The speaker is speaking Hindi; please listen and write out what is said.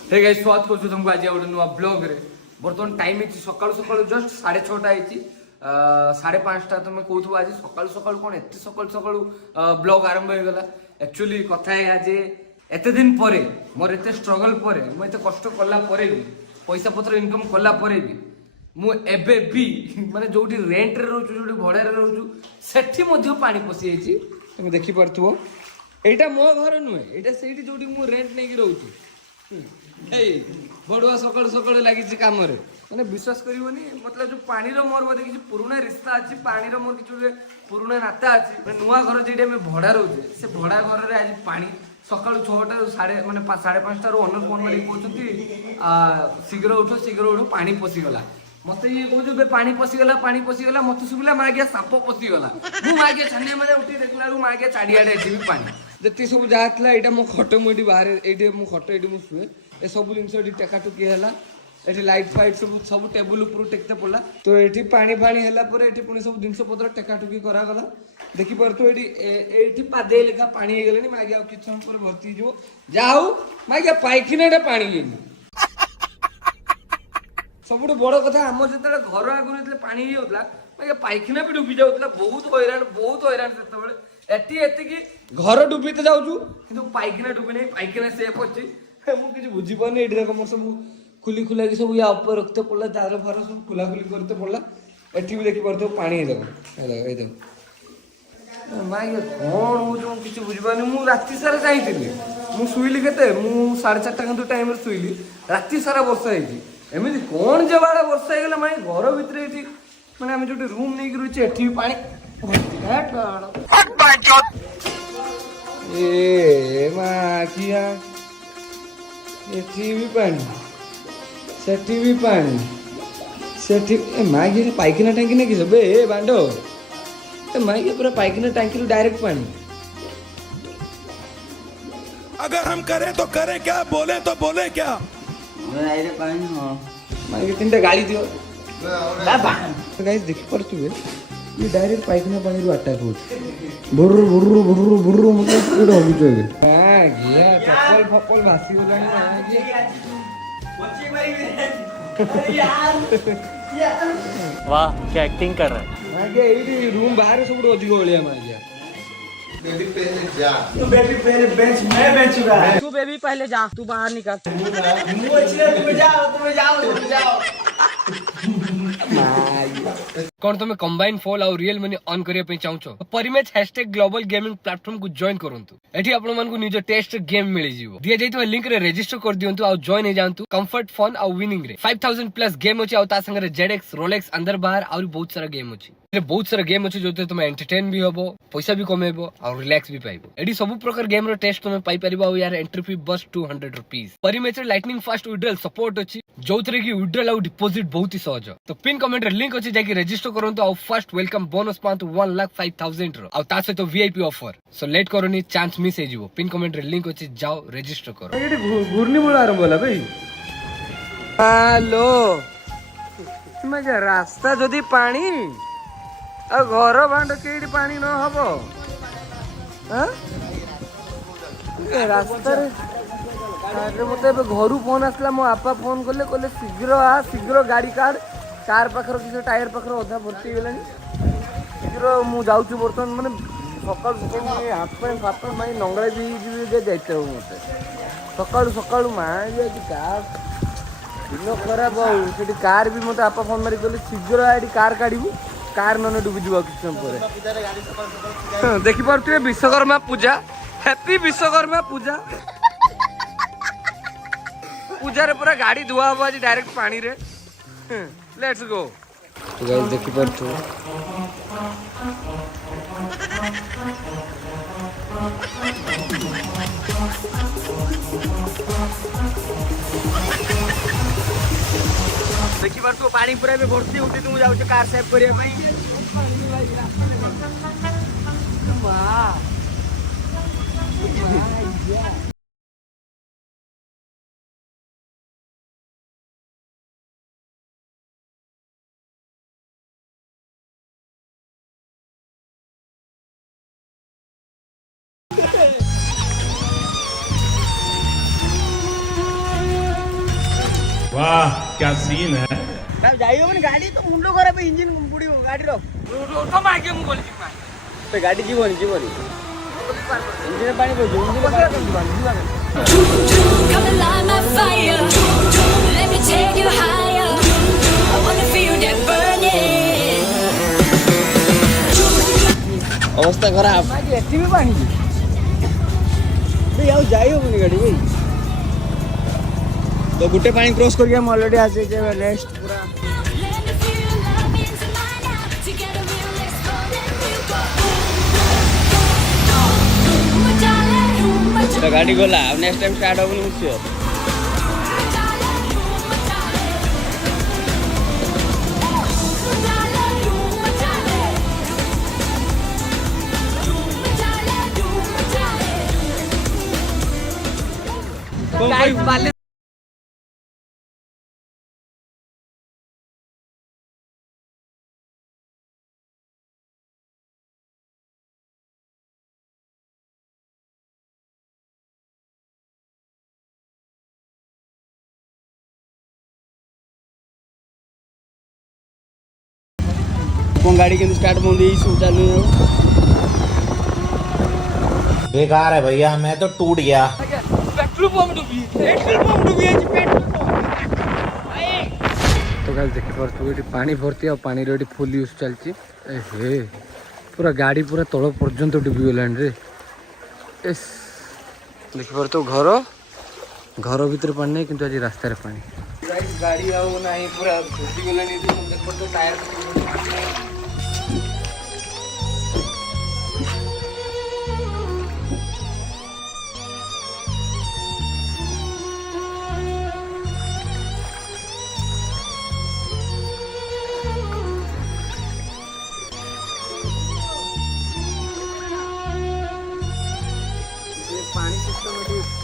हे गाइस स्वागत करछु तुमको आज गोटे नुआ ब्लॉग रे। बर्तमान टाइम है सकाळु सकाळु जस्ट 6:30 आइछि 5:30 तुम कहू आज सकाळु सकाळु कोन एते सकाळु सकाळु ब्लॉग आरंभ हो गला। एक्चुअली कथा है आज एते दिन परे मोर एते स्ट्रगल परे मु एते कष्ट कला परे भी पैसा पत्र इनकम कला परे भी मु एबे भी माने जोटी रेंट रे रहउछु जोटी भड़ा रे रहउछु सेठी मध्ये पानी पसी आइछि। तुम देखि परथुओ एटा मो घर नुहे एटा सेठी जोटी मु रेंट नै कि रहउछु। बड़ुआ सकाल सकाल लगी कम मैंने विश्वास करनी मतलब जो पानी मोर बोधे किसी पुराना रिश्ता अच्छी पानी मोर किसी पुराना नाता अच्छी नुआ घर जी भड़ा रोचे से भड़ा घर में आज पा सका 6टा साढ़े मैंने 5:30 ओनर फोन मारे कहते शीघ्र उठ पा पशिगला मत ये कहूँ पानी पशिगला मत शुभिला मागिया साप पशिगला मुझे छानिया मैंने उठी देखला मागिया चारिआडे एठी भी पानी जिते सब जहाँ यहाँ मो खट मुझे बाहर ये मो खट ये शुए ए सब जिन टेकाटुकी है ये लाइट फाइट सब सब टेबुल ऊपर टेकते पड़ा तो ये पानी फाणी है पुणी सब जिन पतर टेकाटुकी करागला देखिपु ये पादे लेखा पानी हो गले मागे आ कि समय भर्ती हो जाऊ मागे पाइखाना पानी सब बड़ कथा आम जो घर आगे पानी होता मागे पाइखाना भी डुबी जाऊला बहुत हैरान से एति घर डुबी तो जाऊँ कि पाइखाना डुबी नहीं पाइखाना सेफ अच्छी मुझे बुझीपारे ये मोर सब खुली खुला कि सब या ऊपर रखते पड़ा दार फार सब खुला खुली करते पड़ा एटी भी देखी पार्थ पानी माँ ये कौन हो किसी बुझीपारे मुझे राति सारा चाहिए मुझे शुइली के 4:30 टाइम शुइली राति सारा वर्षा एमती कौन जब वर्षा होगा माँ घर भितर मैंने आम जो रूम नहीं रही एटी भी पानी ए माँ किया एठी भी पानी सेठी भी पानी सेठी माँ ये पाइखाना टांकी नहीं सब ए बांडो माँ ये पूरा पाइखाना टांकी डायरेक्ट पानी अगर हम करें तो करें क्या बोले तो बोले क्या माँ ये 3टा गाड़ी दियो गाइस देखि परतु ये डायरेक्ट पाइखाना पानी रो अटैक हो बुर्रु बुर्रु बुर्रु बुर्रु मतलब स्पीड हो गई हां गया चप्पल फप्पल भासी हो जानी वाह क्या एक्टिंग कर रहा है हां गया ये रूम बाहर सब अधिक होलिया मार गया बेबी पहले जा तू बेबी पहले बेंच मैं बेंचूंगा तू बेबी पहले जा तू बाहर निकल तुम जाओ कौन तुम्हें कंबाइन फॉल और रियल मनी ऑन करिया पे चाहछो परिमेच #ग्लोबल गेमिंग प्लेटफॉर्म को जॉइन करंतु एठी आपण मन को निजो टेस्ट गेम मिली जीवो दिया जाइतो लिंक रे रजिस्टर कर दियंतु आ जॉइन हे जानतु कंफर्ट फन और विनिंग रे 5000 प्लस गेम अछि आ ता संग रे ZX रोलेक्स अंदर बाहर और बहुत सारा गेम अछि बहुत सारा गेम अछि जो तुम एंटरटेन भी होबो पैसा भी कमेबो और रिलैक्स भी पाइबो एडी सब प्रकार गेम रो टेस्ट तुम पाई परिबो और यार एंट्री फी बस 200 rupees per match lightning fast withdrawal support अछि जोथरे की विड्रॉल और डिपॉजिट बहुत ही सहज तो पिन कमेंट रे लिंक अछि जाकी रजिस्टर करंतु और फर्स्ट वेलकम बोनस पांतु 1,05,000 रो और ता से तो वीआईपी ऑफर सो लेट करनी चांस मिस हे जीवो पिन कमेंट रे लिंक अछि जाओ रजिस्टर करो एडी घुरनी बोला आरंभ होला भाई हेलो मगे रास्ता जदी पानी आ घर बांड केडी पानी न हबो हां रास्ता रे अरे मते घर फोन आसला मो आपा फोन करले कहले शीघ्र गाड़ी कार पाखर किसी टायर पाखर अधा भर्ती गलानी शीघ्र मु जाऊँ बर्तमान माने सकाल सकाल हाथ पैंट फाट पैंट माई नंगड़ा भी जाते हो मत सकाल सकाल माँ कार दिन खराब आठ कार भी मत आपा फोन मारी कहले शीघ्र ये कार काढ़ू कार न डुबी जावा किछ समय पर देखि पारथुए विश्वकर्मा पूजा हैप्पी विश्वकर्मा पूजा पूजा पूरा गाड़ी धुआ हब आज डायरेक्ट पानी रे लेट्स गो तो गाइस देखि परथु देखि परथु पानी पूरा में भर्ती उठी तुम जाउ कार सेव करिया पई वाह वाह क्या सीन है। ना जाइयो मन गाड़ी तो मुंडो करे पे इंजिन बुड़ी हो गाड़ी रो उठो मागे मु बोली पे गाड़ी जीवनी इंजिन पानी पे Come and light my fire. Let me take you higher. I wanna feel that burning. अवस्था खराब एठी भी पानी भाई आओ जाइयो मन गाड़ी भाई तो गुटे पानी क्रॉस कर गया हम ऑलरेडी आज से नेक्स्ट पूरा Let me feel love into mine now. Together we'll explode and we'll go. My darling, my तो गाड़ी गोला अब नेक्स्ट टाइम स्टार्ट होबो नहीं श्योर कौन गाड़ी के स्टार्ट मोंदी शू चालू है बेकार है भैया मैं तो टूट गया। पेट्रोल पंप डूबी तो गाइस देखि परतु एटी पानी भरती आ पानी रे एटी फुल यूज चलची ए हे पूरा गाड़ी पूरा तळ पर्यंत डूबी गलान रे एस देखि परतु घर भीतर पानी नहीं किंतु आज रास्ता रे पानी गाइस गाड़ी आउ नाही पूरा डूबी गलानी देख परतु टायर पानी सिस्टम